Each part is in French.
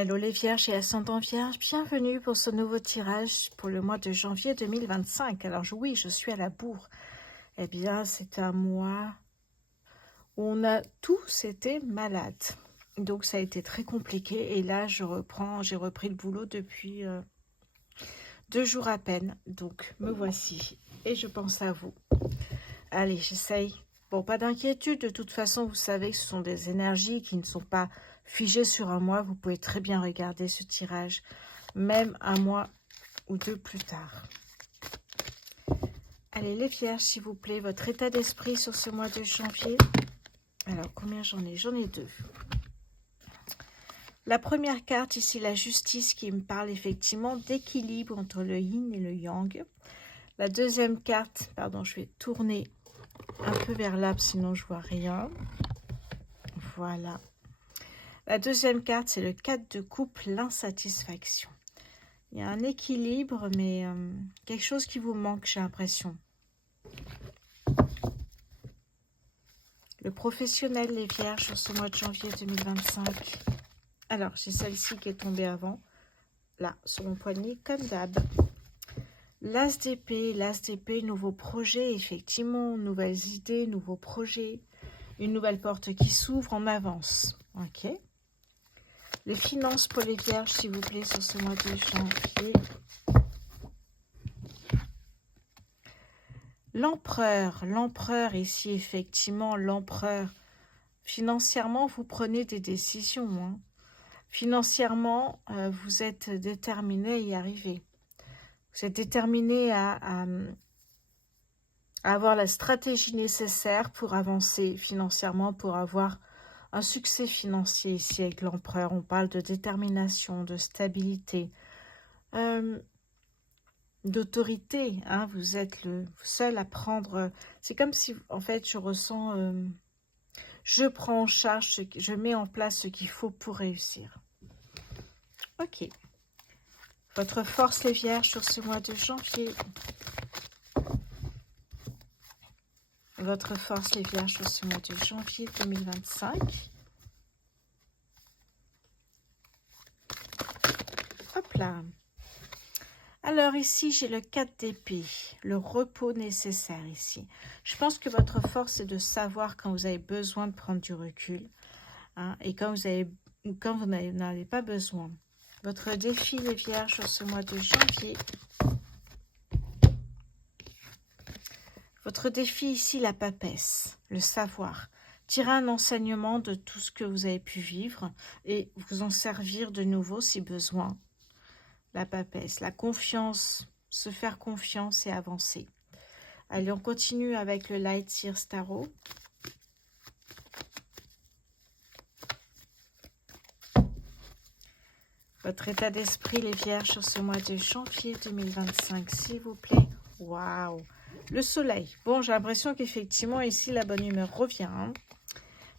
Hello les vierges et ascendants vierges, bienvenue pour ce nouveau tirage pour le mois de janvier 2025. Alors oui, je suis à la bourre. Eh bien, c'est un mois où on a tous été malades. Donc ça a été très compliqué et là j'ai repris le boulot depuis 2 jours à peine. Donc me voici et je pense à vous. Allez, j'essaye. Bon, pas d'inquiétude, de toute façon, vous savez que ce sont des énergies qui ne sont pas figées sur un mois. Vous pouvez très bien regarder ce tirage, même un mois ou deux plus tard. Allez, les vierges, s'il vous plaît, votre état d'esprit sur ce mois de janvier. Alors, combien j'en ai? J'en ai 2. La première carte, ici, la justice, qui me parle effectivement d'équilibre entre le yin et le yang. La deuxième carte, pardon, je vais tourner un peu vers l'arbre, sinon je vois rien. Voilà. La deuxième carte, c'est le 4 de coupe, l'insatisfaction. Il y a un équilibre, mais quelque chose qui vous manque, j'ai l'impression. Le professionnel, les vierges, sur ce mois de janvier 2025. Alors, j'ai celle-ci qui est tombée avant. Là, sur mon poignet, comme d'hab. L'as d'épée, nouveau projet, effectivement, nouvelles idées, nouveaux projets. Une nouvelle porte qui s'ouvre, en avance. Ok. Les finances pour les vierges, s'il vous plaît, sur ce mois de janvier. L'empereur ici, effectivement, l'empereur. Financièrement, vous prenez des décisions. Hein. Financièrement, vous êtes déterminé à y arriver. Vous êtes déterminé à avoir la stratégie nécessaire pour avancer financièrement, pour avoir un succès financier ici avec l'empereur. On parle de détermination, de stabilité, d'autorité. Hein. Vous êtes le seul à prendre. C'est comme si, en fait, je ressens... je prends en charge, je mets en place ce qu'il faut pour réussir. Ok. Votre force, les vierges, sur ce mois de janvier. Votre force, les vierges, sur ce mois de janvier 2025. Hop là. Alors ici, j'ai le 4 d'épée, le repos nécessaire ici. Je pense que votre force est de savoir quand vous avez besoin de prendre du recul, hein, et quand vous n'avez pas besoin. Votre défi, les vierges, sur ce mois de janvier. Votre défi ici, la papesse, le savoir. Tirer un enseignement de tout ce que vous avez pu vivre et vous en servir de nouveau si besoin. La papesse, la confiance, se faire confiance et avancer. Allez, on continue avec le Light Seer Tarot. Votre état d'esprit, les vierges, sur ce mois de janvier 2025, s'il vous plaît. Waouh! Le soleil. Bon, j'ai l'impression qu'effectivement, ici, la bonne humeur revient. Hein,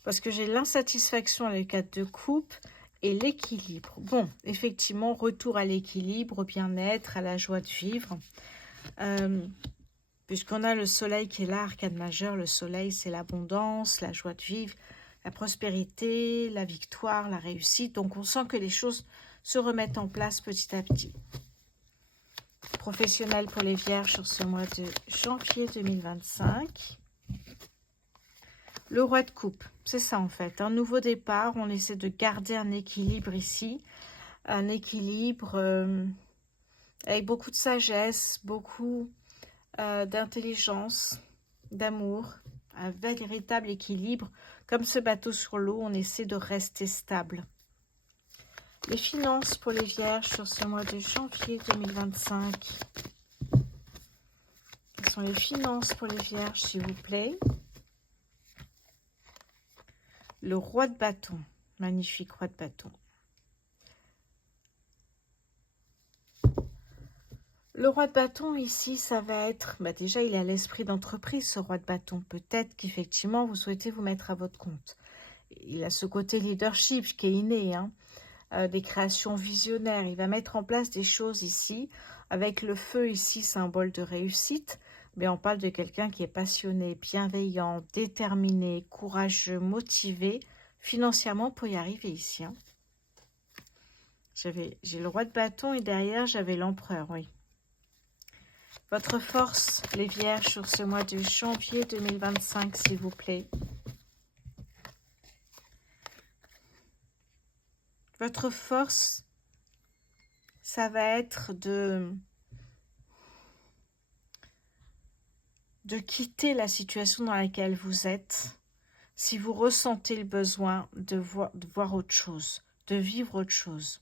parce que j'ai l'insatisfaction avec le 4 de coupe et l'équilibre. Bon, effectivement, retour à l'équilibre, au bien-être, à la joie de vivre. Puisqu'on a le soleil qui est là, arcane majeur. Le soleil, c'est l'abondance, la joie de vivre, la prospérité, la victoire, la réussite. Donc, on sent que les choses se remettent en place petit à petit. Professionnel pour les vierges sur ce mois de janvier 2025. Le roi de coupe, c'est ça en fait. Un nouveau départ, on essaie de garder un équilibre ici. Un équilibre avec beaucoup de sagesse, beaucoup d'intelligence, d'amour. Un véritable équilibre. Comme ce bateau sur l'eau, on essaie de rester stable. Les finances pour les vierges sur ce mois de janvier 2025. Quelles sont les finances pour les vierges, s'il vous plaît? Le roi de bâton. Magnifique roi de bâton. Le roi de bâton, ici, ça va être... déjà, il a l'esprit d'entreprise, ce roi de bâton. Peut-être qu'effectivement, vous souhaitez vous mettre à votre compte. Il a ce côté leadership qui est inné, hein. Des créations visionnaires. Il va mettre en place des choses ici. Avec le feu ici, symbole de réussite. Mais on parle de quelqu'un qui est passionné, bienveillant, déterminé, courageux, motivé financièrement pour y arriver ici. Hein. J'ai le roi de bâton et derrière, j'avais l'empereur, oui. Votre force, les vierges, sur ce mois de janvier 2025, s'il vous plaît. Votre force, ça va être de quitter la situation dans laquelle vous êtes si vous ressentez le besoin de voir autre chose, de vivre autre chose.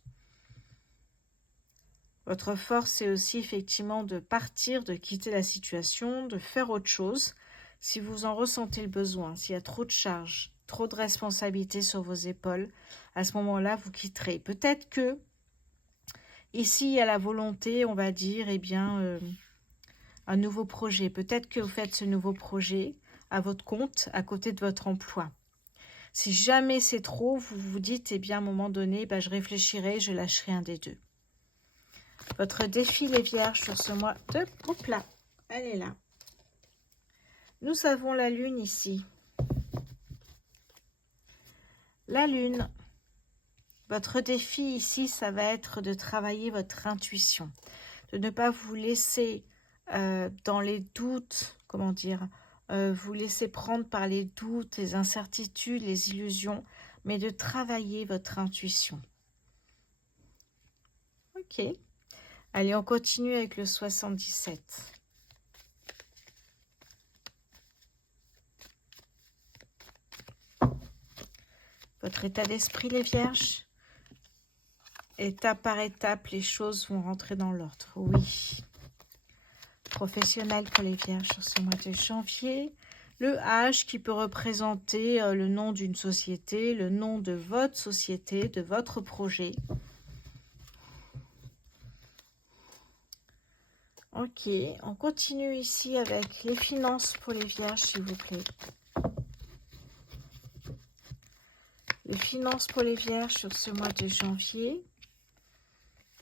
Votre force, c'est aussi effectivement de partir, de quitter la situation, de faire autre chose. Si vous en ressentez le besoin, s'il y a trop de charges, trop de responsabilités sur vos épaules, à ce moment-là, vous quitterez. Peut-être que, ici, il y a la volonté, on va dire, eh bien, un nouveau projet. Peut-être que vous faites ce nouveau projet à votre compte, à côté de votre emploi. Si jamais c'est trop, vous vous dites, eh bien, à un moment donné, ben, je réfléchirai, je lâcherai un des deux. Votre défi, les vierges, sur ce mois de... Hop là, elle est là. Nous avons la lune ici. La lune. Votre défi ici, ça va être de travailler votre intuition. De ne pas vous laisser dans les doutes, comment dire, vous laisser prendre par les doutes, les incertitudes, les illusions, mais de travailler votre intuition. Ok. Allez, on continue avec le 77. Votre état d'esprit, les vierges. Étape par étape, les choses vont rentrer dans l'ordre. Oui. Professionnel pour les vierges sur ce mois de janvier. Le H qui peut représenter le nom d'une société, le nom de votre société, de votre projet. Ok, on continue ici avec les finances pour les vierges, s'il vous plaît. Les finances pour les vierges sur ce mois de janvier.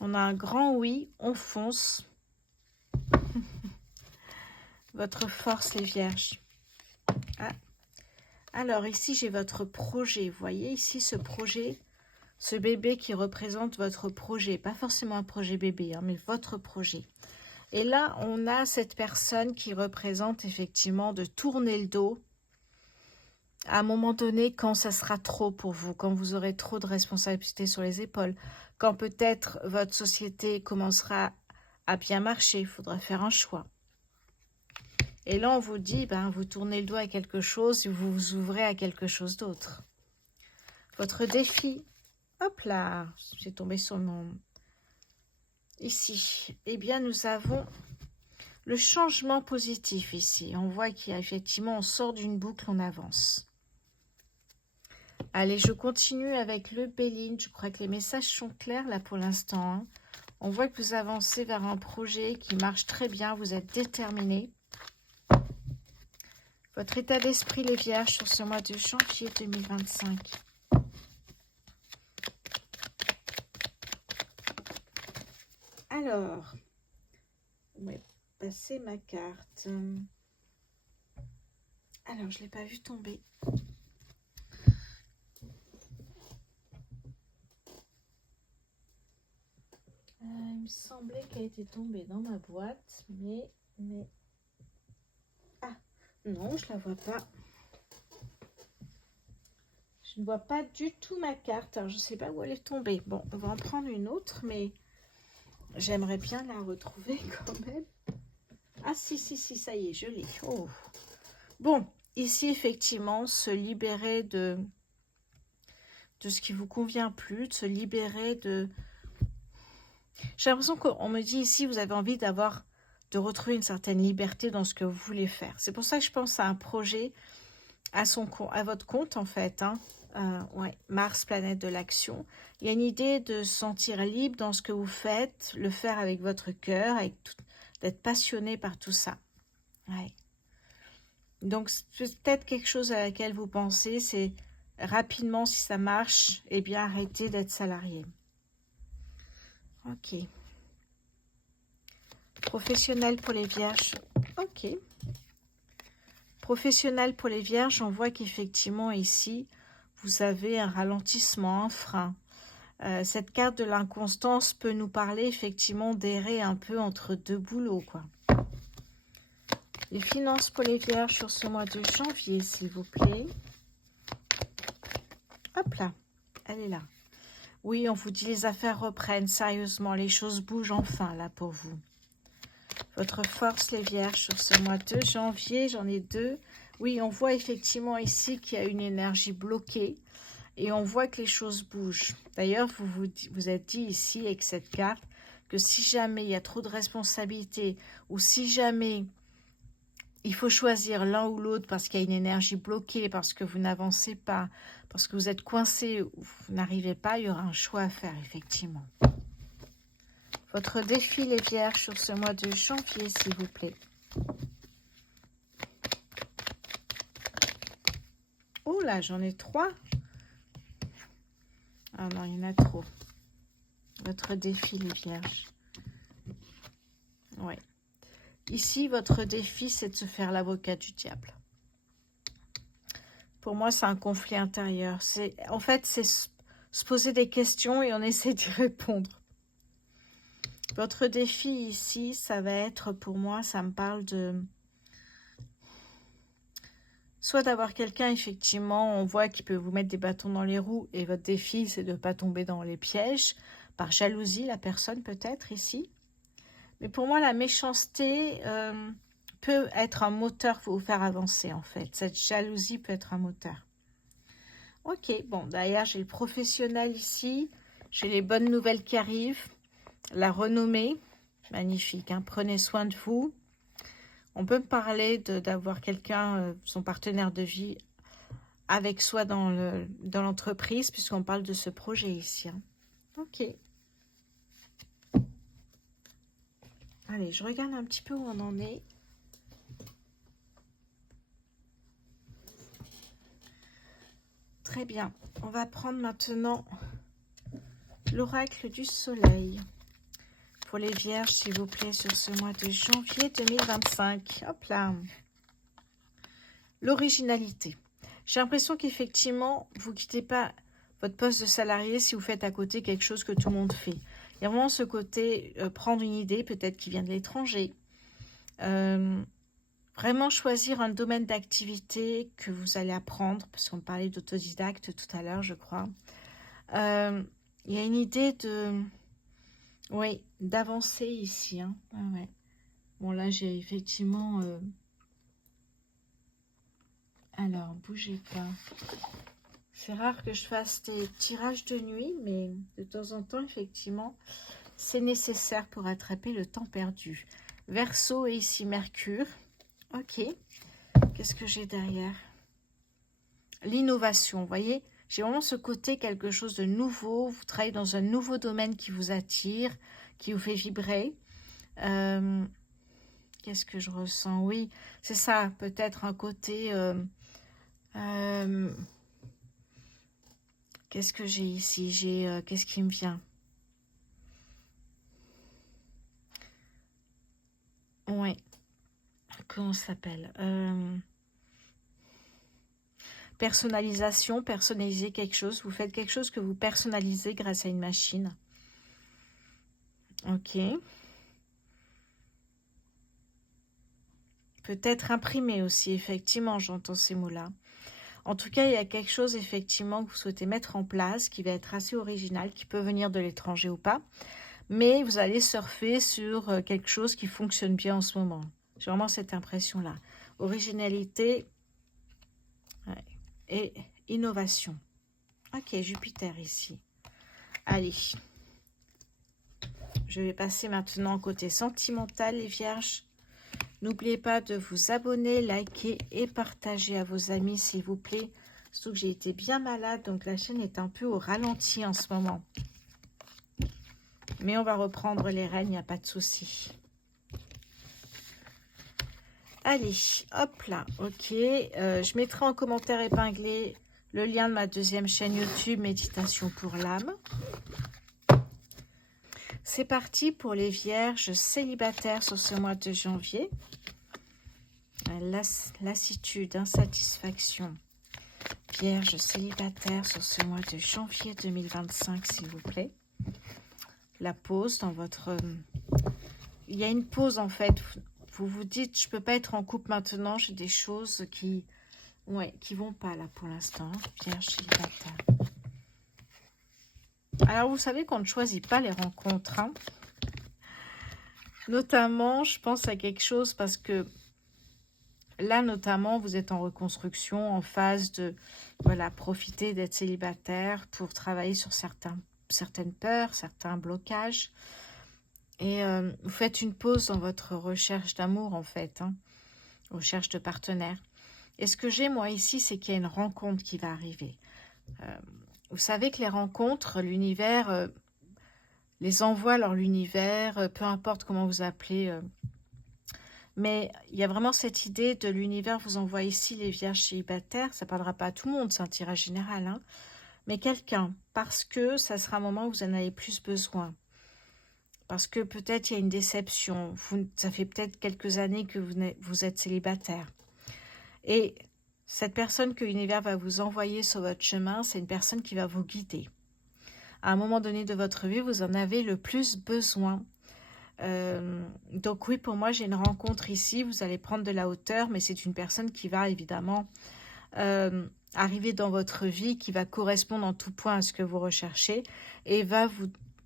On a un grand oui, on fonce. Votre force, les vierges. Ah. Alors ici, j'ai votre projet. Vous voyez ici ce projet, ce bébé qui représente votre projet. Pas forcément un projet bébé, hein, mais votre projet. Et là, on a cette personne qui représente effectivement de tourner le dos à un moment donné quand ça sera trop pour vous, quand vous aurez trop de responsabilités sur les épaules, quand peut-être votre société commencera à bien marcher, il faudra faire un choix. Et là, on vous dit, ben, vous tournez le dos à quelque chose et vous vous ouvrez à quelque chose d'autre. Votre défi, hop là, j'ai tombé sur mon... Ici, eh bien, nous avons le changement positif ici. On voit qu'il y a effectivement, on sort d'une boucle, on avance. Allez, je continue avec le Béline. Je crois que les messages sont clairs là pour l'instant. Hein. On voit que vous avancez vers un projet qui marche très bien. Vous êtes déterminé. Votre état d'esprit, les vierges, sur ce mois de janvier 2025. Alors, on va passer ma carte. Alors, je ne l'ai pas vu tomber. Il me semblait qu'elle était tombée dans ma boîte, mais... Ah, non, je la vois pas. Je ne vois pas du tout ma carte. Alors, je ne sais pas où elle est tombée. Bon, on va en prendre une autre, mais j'aimerais bien la retrouver quand même. Ah, si, ça y est, je l'ai. Oh. Bon, ici, effectivement, se libérer de ce qui vous convient plus, de se libérer de... J'ai l'impression qu'on me dit ici, vous avez envie de retrouver une certaine liberté dans ce que vous voulez faire. C'est pour ça que je pense à un projet à votre compte, en fait. Hein. Ouais, Mars, planète de l'action. Il y a une idée de se sentir libre dans ce que vous faites, le faire avec votre cœur, d'être passionné par tout ça. Ouais. Donc, c'est peut-être quelque chose à laquelle vous pensez, c'est rapidement, si ça marche, eh bien, arrêtez d'être salarié. Ok. Professionnel pour les vierges. Ok. Professionnel pour les vierges, on voit qu'effectivement, ici, vous avez un ralentissement, un frein. Cette carte de l'inconstance peut nous parler effectivement d'errer un peu entre deux boulots, quoi. Les finances pour les vierges sur ce mois de janvier, s'il vous plaît. Hop là, elle est là. Oui, on vous dit les affaires reprennent, sérieusement, les choses bougent enfin là pour vous. Votre force, les vierges, sur ce mois de janvier, j'en ai deux. Oui, on voit effectivement ici qu'il y a une énergie bloquée et on voit que les choses bougent. D'ailleurs, vous êtes dit ici avec cette carte que si jamais il y a trop de responsabilités ou si jamais il faut choisir l'un ou l'autre parce qu'il y a une énergie bloquée, parce que vous n'avancez pas, parce que vous êtes coincé ou vous n'arrivez pas, il y aura un choix à faire, effectivement. Votre défi, les vierges, sur ce mois de janvier, s'il vous plaît. Oh là, j'en ai 3. Ah non, il y en a trop. Votre défi, les vierges. Ouais. Ici, votre défi, c'est de se faire l'avocat du diable. Pour moi, c'est un conflit intérieur. En fait, c'est se poser des questions et on essaie d'y répondre. Votre défi ici, ça va être, pour moi, ça me parle de... Soit d'avoir quelqu'un, effectivement, on voit qu'il peut vous mettre des bâtons dans les roues et votre défi, c'est de ne pas tomber dans les pièges. Par jalousie, la personne peut-être ici. Mais pour moi, la méchanceté peut être un moteur pour vous faire avancer, en fait. Cette jalousie peut être un moteur. Ok, bon, derrière, j'ai le professionnel ici. J'ai les bonnes nouvelles qui arrivent. La renommée, magnifique, hein. Prenez soin de vous. On peut me parler d'avoir quelqu'un, son partenaire de vie, avec soi dans l'entreprise, puisqu'on parle de ce projet ici. Hein. Ok. Allez, je regarde un petit peu où on en est. Très bien. On va prendre maintenant l'oracle du soleil. Pour les vierges, s'il vous plaît, sur ce mois de janvier 2025. Hop là. L'originalité. J'ai l'impression qu'effectivement, vous ne quittez pas votre poste de salarié si vous faites à côté quelque chose que tout le monde fait. Il y a vraiment ce côté, prendre une idée, peut-être qui vient de l'étranger. Vraiment choisir un domaine d'activité que vous allez apprendre, parce qu'on parlait d'autodidacte tout à l'heure, je crois. Il y a une idée de... Oui, d'avancer ici. Hein. Ah ouais. Bon, là, j'ai effectivement... Alors, bougez pas. C'est rare que je fasse des tirages de nuit, mais de temps en temps, effectivement, c'est nécessaire pour attraper le temps perdu. Verseau et ici Mercure. Ok. Qu'est-ce que j'ai derrière? L'innovation, vous voyez, j'ai vraiment ce côté quelque chose de nouveau. Vous travaillez dans un nouveau domaine qui vous attire, qui vous fait vibrer. Qu'est-ce que je ressens? Oui, c'est ça, peut-être un côté... qu'est-ce que j'ai ici? Qu'est-ce qui me vient? Ouais. Comment ça s'appelle? Personnalisation, personnaliser quelque chose. Vous faites quelque chose que vous personnalisez grâce à une machine. Ok. Peut-être imprimé aussi, effectivement, j'entends ces mots-là. En tout cas, il y a quelque chose, effectivement, que vous souhaitez mettre en place, qui va être assez original, qui peut venir de l'étranger ou pas. Mais vous allez surfer sur quelque chose qui fonctionne bien en ce moment. J'ai vraiment cette impression-là. Originalité et innovation. Ok, Jupiter ici. Allez. Je vais passer maintenant côté sentimental, les vierges. N'oubliez pas de vous abonner, liker et partager à vos amis, s'il vous plaît. Surtout que j'ai été bien malade, donc la chaîne est un peu au ralenti en ce moment. Mais on va reprendre les rênes, il n'y a pas de souci. Allez, hop là, ok. Je mettrai en commentaire épinglé le lien de ma deuxième chaîne YouTube, Méditation pour l'âme. C'est parti pour les vierges célibataires sur ce mois de janvier. Lassitude, insatisfaction. Vierge célibataire sur ce mois de janvier 2025, s'il vous plaît. La pause dans votre... Il y a une pause en fait. Vous vous dites, je peux pas être en couple maintenant, j'ai des choses qui vont pas là pour l'instant. Vierge célibataire. Alors vous savez qu'on ne choisit pas les rencontres, hein. Notamment, je pense à quelque chose parce que là, notamment, vous êtes en reconstruction, en phase de, voilà, profiter d'être célibataire pour travailler sur certaines peurs, certains blocages. Et vous faites une pause dans votre recherche d'amour, en fait, hein, recherche de partenaire. Et ce que j'ai, moi, ici, c'est qu'il y a une rencontre qui va arriver. Vous savez que les rencontres, l'univers les envoie dans l'univers, peu importe comment vous appelez... mais il y a vraiment cette idée de l'univers vous envoie ici les vierges célibataires. Ça ne parlera pas à tout le monde, c'est un tirage général, hein, mais quelqu'un, parce que ça sera un moment où vous en avez plus besoin. Parce que peut-être il y a une déception. Ça fait peut-être quelques années que vous êtes célibataire. Et cette personne que l'univers va vous envoyer sur votre chemin, c'est une personne qui va vous guider. À un moment donné de votre vie, vous en avez le plus besoin. Donc oui, pour moi, j'ai une rencontre ici. Vous allez prendre de la hauteur, mais c'est une personne qui va évidemment arriver dans votre vie, qui va correspondre en tout point à ce que vous recherchez et va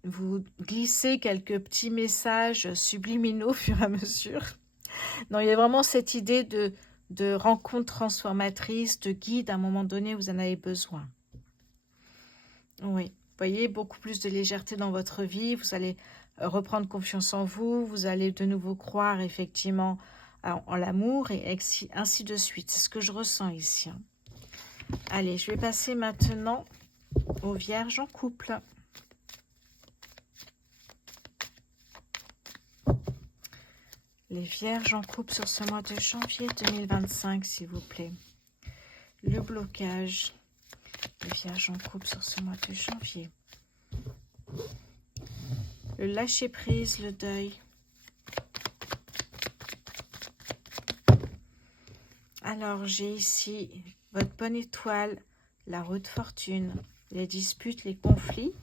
vous glisser quelques petits messages subliminaux au fur et à mesure. Non, il y a vraiment cette idée de rencontre transformatrice, de guide à un moment donné où vous en avez besoin. Oui, vous voyez, beaucoup plus de légèreté dans votre vie, vous allez reprendre confiance en vous, vous allez de nouveau croire effectivement en l'amour et ainsi de suite. C'est ce que je ressens ici. Allez, je vais passer maintenant aux vierges en couple. Les vierges en couple sur ce mois de janvier 2025, s'il vous plaît. Le blocage. Les vierges en couple sur ce mois de janvier. Le lâcher-prise, le deuil. Alors, j'ai ici votre bonne étoile, la roue de fortune, les disputes, les conflits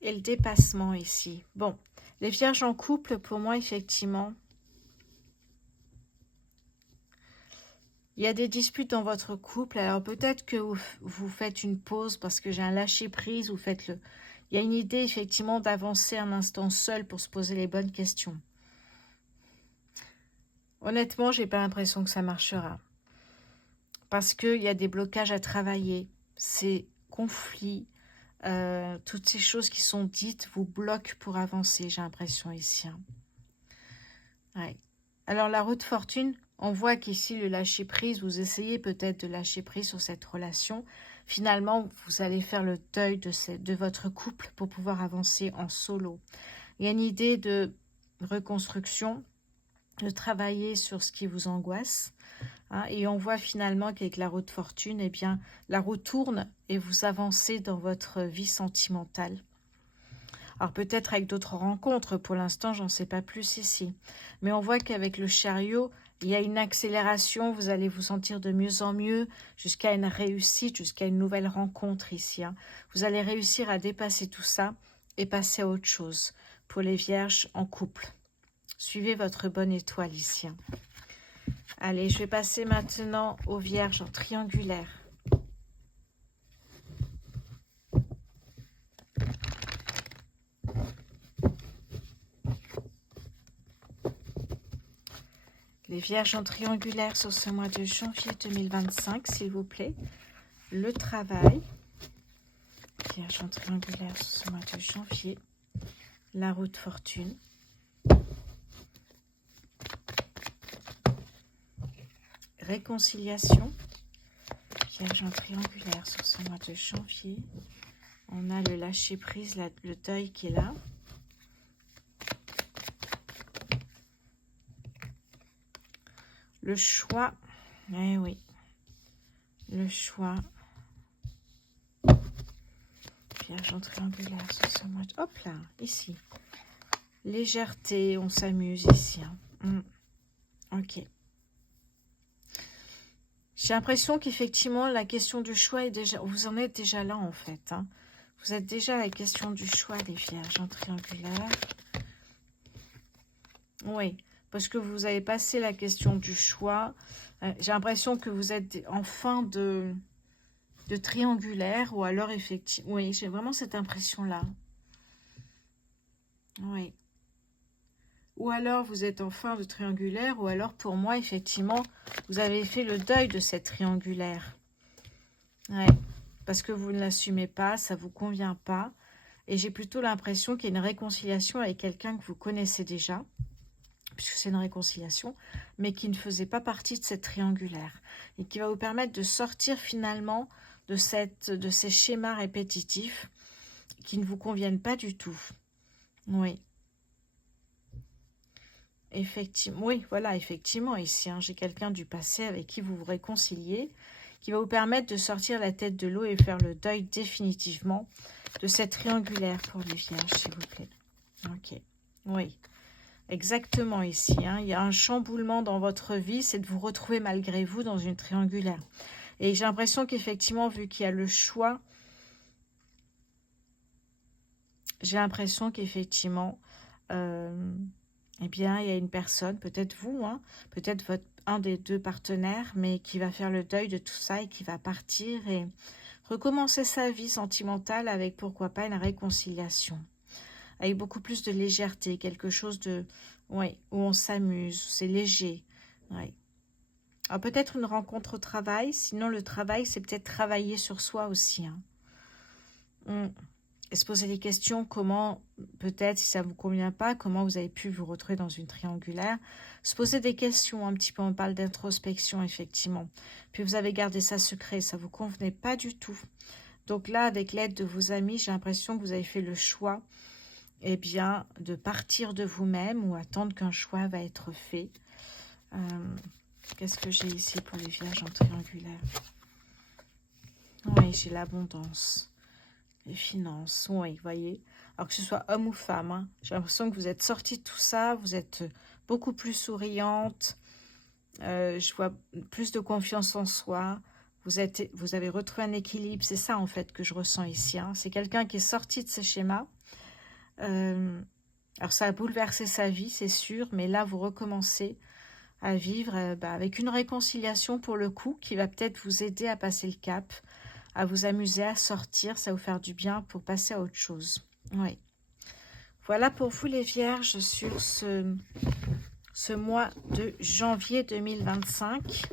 et le dépassement ici. Bon, les vierges en couple, pour moi, effectivement, il y a des disputes dans votre couple. Alors, peut-être que vous faites une pause parce que j'ai un lâcher-prise, vous faites le... Il y a une idée, effectivement, d'avancer un instant seul pour se poser les bonnes questions. Honnêtement, j'ai pas l'impression que ça marchera. Parce qu'il y a des blocages à travailler. Ces conflits, toutes ces choses qui sont dites vous bloquent pour avancer, j'ai l'impression ici. Hein. Ouais. Alors, la roue de fortune, on voit qu'ici, le lâcher-prise, vous essayez peut-être de lâcher prise sur cette relation. Finalement, vous allez faire le deuil de votre couple pour pouvoir avancer en solo. Il y a une idée de reconstruction, de travailler sur ce qui vous angoisse. Hein, et on voit finalement qu'avec la roue de fortune, eh bien, la roue tourne et vous avancez dans votre vie sentimentale. Alors peut-être avec d'autres rencontres, pour l'instant, j'en sais pas plus ici. Mais on voit qu'avec le chariot, il y a une accélération, vous allez vous sentir de mieux en mieux, jusqu'à une réussite, jusqu'à une nouvelle rencontre ici. Hein. Vous allez réussir à dépasser tout ça et passer à autre chose pour les vierges en couple. Suivez votre bonne étoile ici. Hein. Allez, je vais passer maintenant aux vierges en triangulaire. Les vierges en triangulaire sur ce mois de janvier 2025, s'il vous plaît. Le travail. Vierges en triangulaire sur ce mois de janvier. La roue de fortune. Réconciliation. Vierge en triangulaire sur ce mois de janvier. On a le lâcher-prise, le deuil qui est là. Le choix. Eh oui. Le choix. Vierge en triangulaire sur ce mois de... Hop là, ici. Légèreté, on s'amuse ici. Hein. Ok. J'ai l'impression qu'effectivement, la question du choix est déjà... Vous en êtes déjà là, en fait. Hein. Vous êtes déjà à la question du choix, les vierges, en triangulaire. Oui, parce que vous avez passé la question du choix. J'ai l'impression que vous êtes en fin de triangulaire, ou alors, effectivement... Oui, j'ai vraiment cette impression-là. Oui. Ou alors, vous êtes en fin de triangulaire, ou alors, pour moi, effectivement, vous avez fait le deuil de cette triangulaire. Ouais. Parce que vous ne l'assumez pas, ça ne vous convient pas. Et j'ai plutôt l'impression qu'il y a une réconciliation avec quelqu'un que vous connaissez déjà, puisque c'est une réconciliation, mais qui ne faisait pas partie de cette triangulaire. Et qui va vous permettre de sortir finalement de ces schémas répétitifs qui ne vous conviennent pas du tout. Oui. Effectivement, oui, voilà, effectivement, ici, hein, j'ai quelqu'un du passé avec qui vous vous réconciliez, qui va vous permettre de sortir la tête de l'eau et faire le deuil définitivement de cette triangulaire pour les vierges, s'il vous plaît. Ok, oui, exactement ici. Hein, il y a un chamboulement dans votre vie, c'est de vous retrouver malgré vous dans une triangulaire. Et j'ai l'impression qu'effectivement, vu qu'il y a le choix, j'ai l'impression qu'effectivement... eh bien, il y a une personne, peut-être vous, hein, peut-être un des deux partenaires, mais qui va faire le deuil de tout ça et qui va partir et recommencer sa vie sentimentale avec, pourquoi pas, une réconciliation. Avec beaucoup plus de légèreté, quelque chose de... Oui, où on s'amuse, c'est léger. Oui. Alors, peut-être une rencontre au travail, sinon le travail, c'est peut-être travailler sur soi aussi. Hein. Et se poser des questions, comment, peut-être, si ça ne vous convient pas, comment vous avez pu vous retrouver dans une triangulaire. Se poser des questions un petit peu, on parle d'introspection, effectivement. Puis vous avez gardé ça secret, ça ne vous convenait pas du tout. Donc là, avec l'aide de vos amis, j'ai l'impression que vous avez fait le choix, eh bien, de partir de vous-même ou attendre qu'un choix va être fait. Qu'est-ce que j'ai ici pour les vierges en triangulaire? Oui, j'ai l'abondance. Les finances, oui, vous voyez. Alors que ce soit homme ou femme, hein, j'ai l'impression que vous êtes sorti de tout ça, vous êtes beaucoup plus souriante, je vois plus de confiance en soi, vous avez retrouvé un équilibre, c'est ça en fait que je ressens ici. Hein. C'est quelqu'un qui est sorti de ces schémas. Alors ça a bouleversé sa vie, c'est sûr, mais là vous recommencez à vivre avec une réconciliation pour le coup qui va peut-être vous aider à passer le cap, à vous amuser, à sortir, ça va vous faire du bien pour passer à autre chose. Oui. Voilà pour vous les vierges sur ce mois de janvier 2025.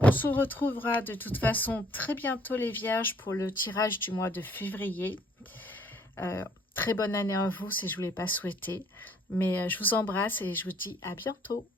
On se retrouvera de toute façon très bientôt les vierges pour le tirage du mois de février. Très bonne année à vous si je ne vous l'ai pas souhaité. Mais je vous embrasse et je vous dis à bientôt.